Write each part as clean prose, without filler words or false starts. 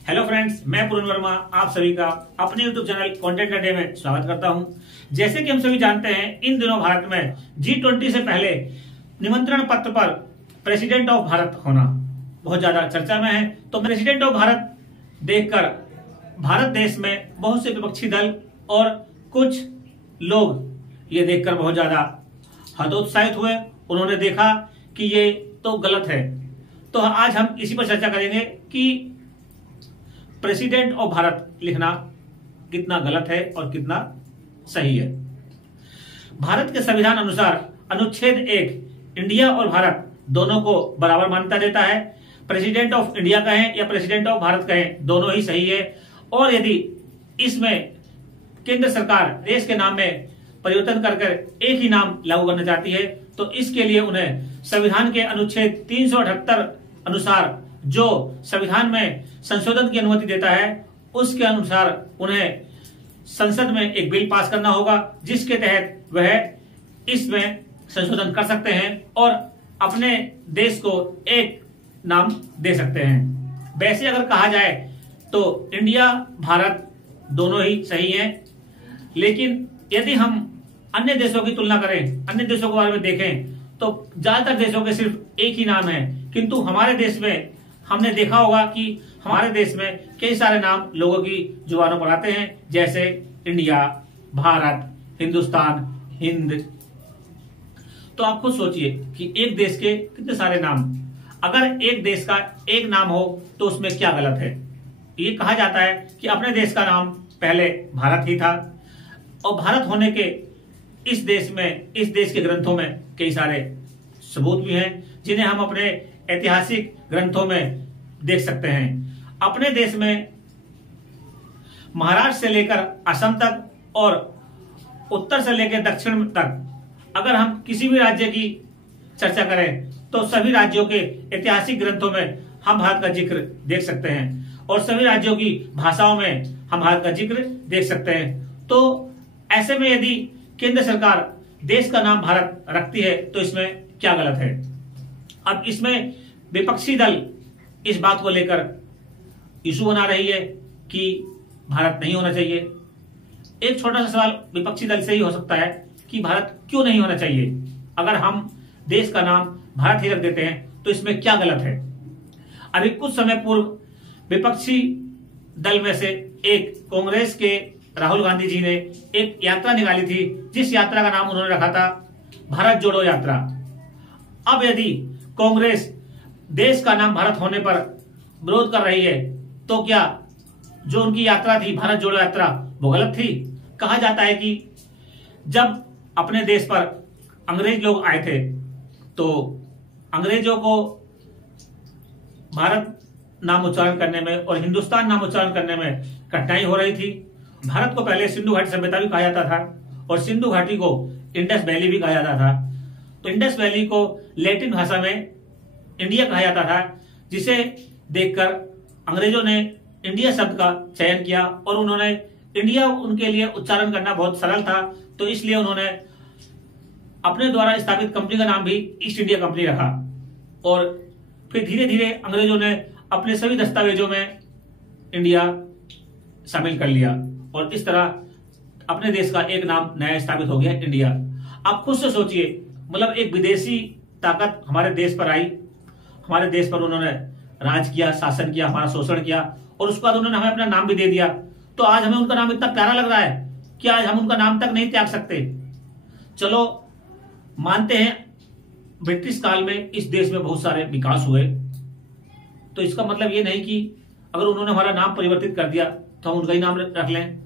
Hello friends, मैं पूरन वर्मा आप सभी का अपने यूट्यूब चैनल कंटेंट डे में स्वागत करता हूं। जैसे कि हम सभी जानते हैं, इन दिनों भारत में G20 से पहले निमंत्रण पत्र पर प्रेसिडेंट ऑफ भारत होना बहुत ज्यादा चर्चा में है। तो प्रेसिडेंट ऑफ भारत देखकर भारत देश में बहुत से विपक्षी दल और कुछ लोग ये देखकर बहुत ज्यादा हतोत्साहित हुए। उन्होंने देखा कि ये तो गलत है। तो आज हम इसी पर चर्चा करेंगे कि प्रेसिडेंट ऑफ भारत लिखना कितना गलत है और कितना सही है। भारत के संविधान अनुसार अनुच्छेद 1 इंडिया और भारत दोनों को बराबर मान्यता देता है। प्रेसिडेंट ऑफ इंडिया कहें या प्रेसिडेंट ऑफ भारत कहें, दोनों ही सही है। और यदि इसमें केंद्र सरकार देश के नाम में परिवर्तन कर एक ही नाम लागू करना चाहती है, तो इसके लिए उन्हें संविधान के अनुच्छेद 378 अनुसार जो संविधान में संशोधन की अनुमति देता है, उसके अनुसार उन्हें संसद में एक बिल पास करना होगा, जिसके तहत वह इसमें संशोधन कर सकते हैं और अपने देश को एक नाम दे सकते हैं। वैसे अगर कहा जाए तो इंडिया भारत दोनों ही सही हैं, लेकिन यदि हम अन्य देशों की तुलना करें, अन्य देशों के बारे में देखें, तो ज्यादातर देशों के सिर्फ एक ही नाम है। किंतु हमारे देश में हमने देखा होगा कि हमारे देश में कई सारे नाम लोगों की जुबानों पर आते हैं, जैसे इंडिया, भारत, हिंदुस्तान, हिंद। तो आप खुद सोचिए कि एक देश के कितने सारे नाम। अगर एक देश का एक नाम हो तो उसमें क्या गलत है। ये कहा जाता है कि अपने देश का नाम पहले भारत ही था, और भारत होने के इस देश के ग्रंथों में कई सारे सबूत भी हैं, जिन्हें हम अपने ऐतिहासिक ग्रंथों में देख सकते हैं। अपने देश में महाराष्ट्र से लेकर असम तक और उत्तर से लेकर दक्षिण तक अगर हम किसी भी राज्य की चर्चा करें तो सभी राज्यों के ऐतिहासिक ग्रंथों में हम भारत का जिक्र देख सकते हैं, और सभी राज्यों की भाषाओं में हम भारत का जिक्र देख सकते हैं। तो ऐसे में यदि केंद्र सरकार देश का नाम भारत रखती है तो इसमें क्या गलत है। अब इसमें विपक्षी दल इस बात को लेकर इशू बना रही है कि भारत नहीं होना चाहिए। एक छोटा सा सवाल विपक्षी दल से ही हो सकता है कि भारत क्यों नहीं होना चाहिए। अगर हम देश का नाम भारत ही रख देते हैं तो इसमें क्या गलत है। अभी कुछ समय पूर्व विपक्षी दल में से एक कांग्रेस के राहुल गांधी जी ने एक यात्रा निकाली थी, जिस यात्रा का नाम उन्होंने रखा था भारत जोड़ो यात्रा। अब यदि कांग्रेस देश का नाम भारत होने पर विरोध कर रही है, तो क्या जो उनकी यात्रा थी भारत जोड़ो यात्रा वो गलत थी। कहा जाता है कि जब अपने देश पर अंग्रेज लोग आए थे तो अंग्रेजों को भारत नाम उच्चारण करने में और हिंदुस्तान नाम उच्चारण करने में कठिनाई हो रही थी। भारत को पहले सिंधु घाटी सभ्यता भी कहा जाता था और सिंधु घाटी को इंडस वैली भी कहा जाता था। तो इंडस वैली को लैटिन भाषा में इंडिया कहा जाता था, जिसे देखकर अंग्रेजों ने इंडिया शब्द का चयन किया और उन्होंने इंडिया उनके लिए उच्चारण करना बहुत सरल था, तो इसलिए उन्होंने अपने द्वारा स्थापित कंपनी का नाम भी ईस्ट इंडिया कंपनी रखा। और फिर धीरे धीरे अंग्रेजों ने अपने सभी दस्तावेजों में इंडिया शामिल कर लिया और इस तरह अपने देश का एक नाम नया स्थापित हो गया, इंडिया। आप खुद से सोचिए, मतलब एक विदेशी ताकत हमारे देश पर आई, हमारे देश पर उन्होंने राज किया, शासन किया, हमारा शोषण किया, और उसके बाद उन्होंने हमें अपना नाम भी दे दिया। तो आज हमें उनका नाम इतना प्यारा लग रहा है कि आज हम उनका नाम तक नहीं त्याग सकते। चलो मानते हैं ब्रिटिश काल में इस देश में बहुत सारे विकास हुए, तो इसका मतलब ये नहीं कि अगर उन्होंने हमारा नाम परिवर्तित कर दिया तो हम उनका ही नाम रख लें।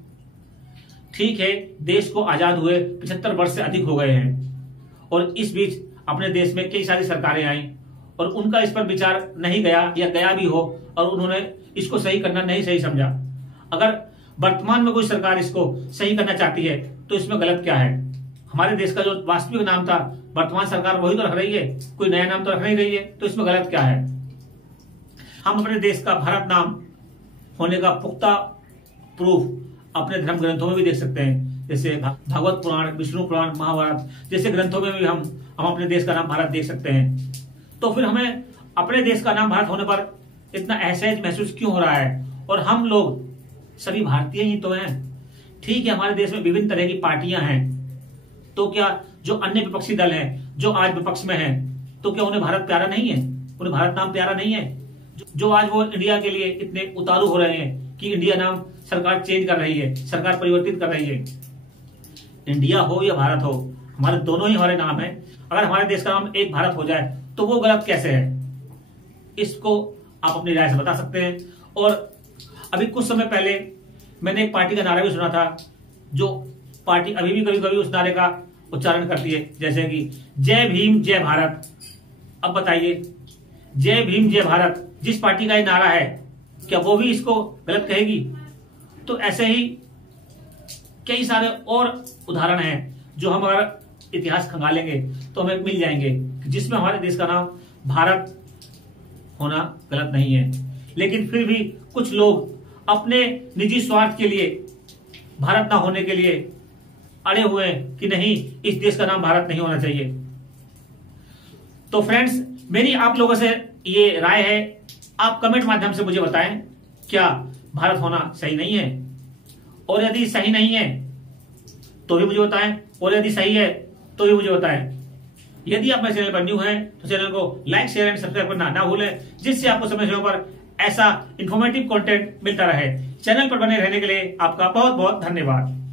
ठीक है, देश को आजाद हुए 75 वर्ष से अधिक हो गए हैं, और इस बीच अपने देश में कई सारी सरकारें आई और उनका इस पर विचार नहीं गया या गया भी हो और उन्होंने इसको सही करना नहीं सही समझा। अगर वर्तमान में कोई सरकार इसको सही करना चाहती है तो इसमें गलत क्या है। हमारे देश का जो वास्तविक नाम था वर्तमान सरकार वही तो रख रही है, कोई नया नाम तो रख नहीं रही है, तो इसमें गलत क्या है। हम अपने देश का भारत नाम होने का पुख्ता प्रूफ अपने धर्म ग्रंथों में भी देख सकते हैं, जैसे भागवत पुराण, विष्णु पुराण, महाभारत जैसे ग्रंथों में भी हम अपने देश का नाम भारत देख सकते हैं। तो फिर हमें अपने देश का नाम भारत होने पर इतना असहज महसूस क्यों हो रहा है और हम लोग सभी भारतीय ही तो हैं। ठीक है, हमारे देश में विभिन्न तरह की पार्टियां हैं, तो क्या जो अन्य विपक्षी दल हैं जो आज विपक्ष में हैं, तो क्या उन्हें भारत प्यारा नहीं है? उन्हें भारत नाम प्यारा नहीं है? जो आज वो इंडिया के लिए इतने उतारू हो रहे हैं कि इंडिया नाम सरकार चेंज कर रही है, सरकार परिवर्तित कर रही है। इंडिया हो या भारत हो, हमारे दोनों ही हमारे नाम है। अगर हमारे देश का नाम एक भारत हो जाए तो वो गलत कैसे है? इसको आप अपनी राय से बता सकते हैं। और अभी कुछ समय पहले मैंने एक पार्टी का नारा भी सुना था, जो पार्टी अभी भी कभी कभी उस नारे का उच्चारण करती है, जैसे कि जय भीम जय भारत। अब बताइए, जय भीम जय भारत जिस पार्टी का ये नारा है, क्या वो भी इसको गलत कहेगी? तो ऐसे ही कई सारे और उदाहरण हैं जो हम अगर इतिहास खंगालेंगे तो हमें मिल जाएंगे, जिसमें हमारे देश का नाम भारत होना गलत नहीं है। लेकिन फिर भी कुछ लोग अपने निजी स्वार्थ के लिए, भारत ना होने के लिए अड़े हुए हैं कि नहीं, इस देश का नाम भारत नहीं होना चाहिए। तो फ्रेंड्स, मेरी आप लोगों से ये राय है, आप कमेंट माध्यम से मुझे बताएं क्या भारत होना सही नहीं है, और यदि सही नहीं है तो भी मुझे बताएं, और यदि सही है तो भी मुझे बताएं। यदि आप मेरे चैनल पर न्यू हैं तो चैनल को लाइक, शेयर एंड सब्सक्राइब करना ना भूलें, जिससे आपको समय समय पर ऐसा इंफॉर्मेटिव कंटेंट मिलता रहे। चैनल पर बने रहने के लिए आपका बहुत बहुत धन्यवाद।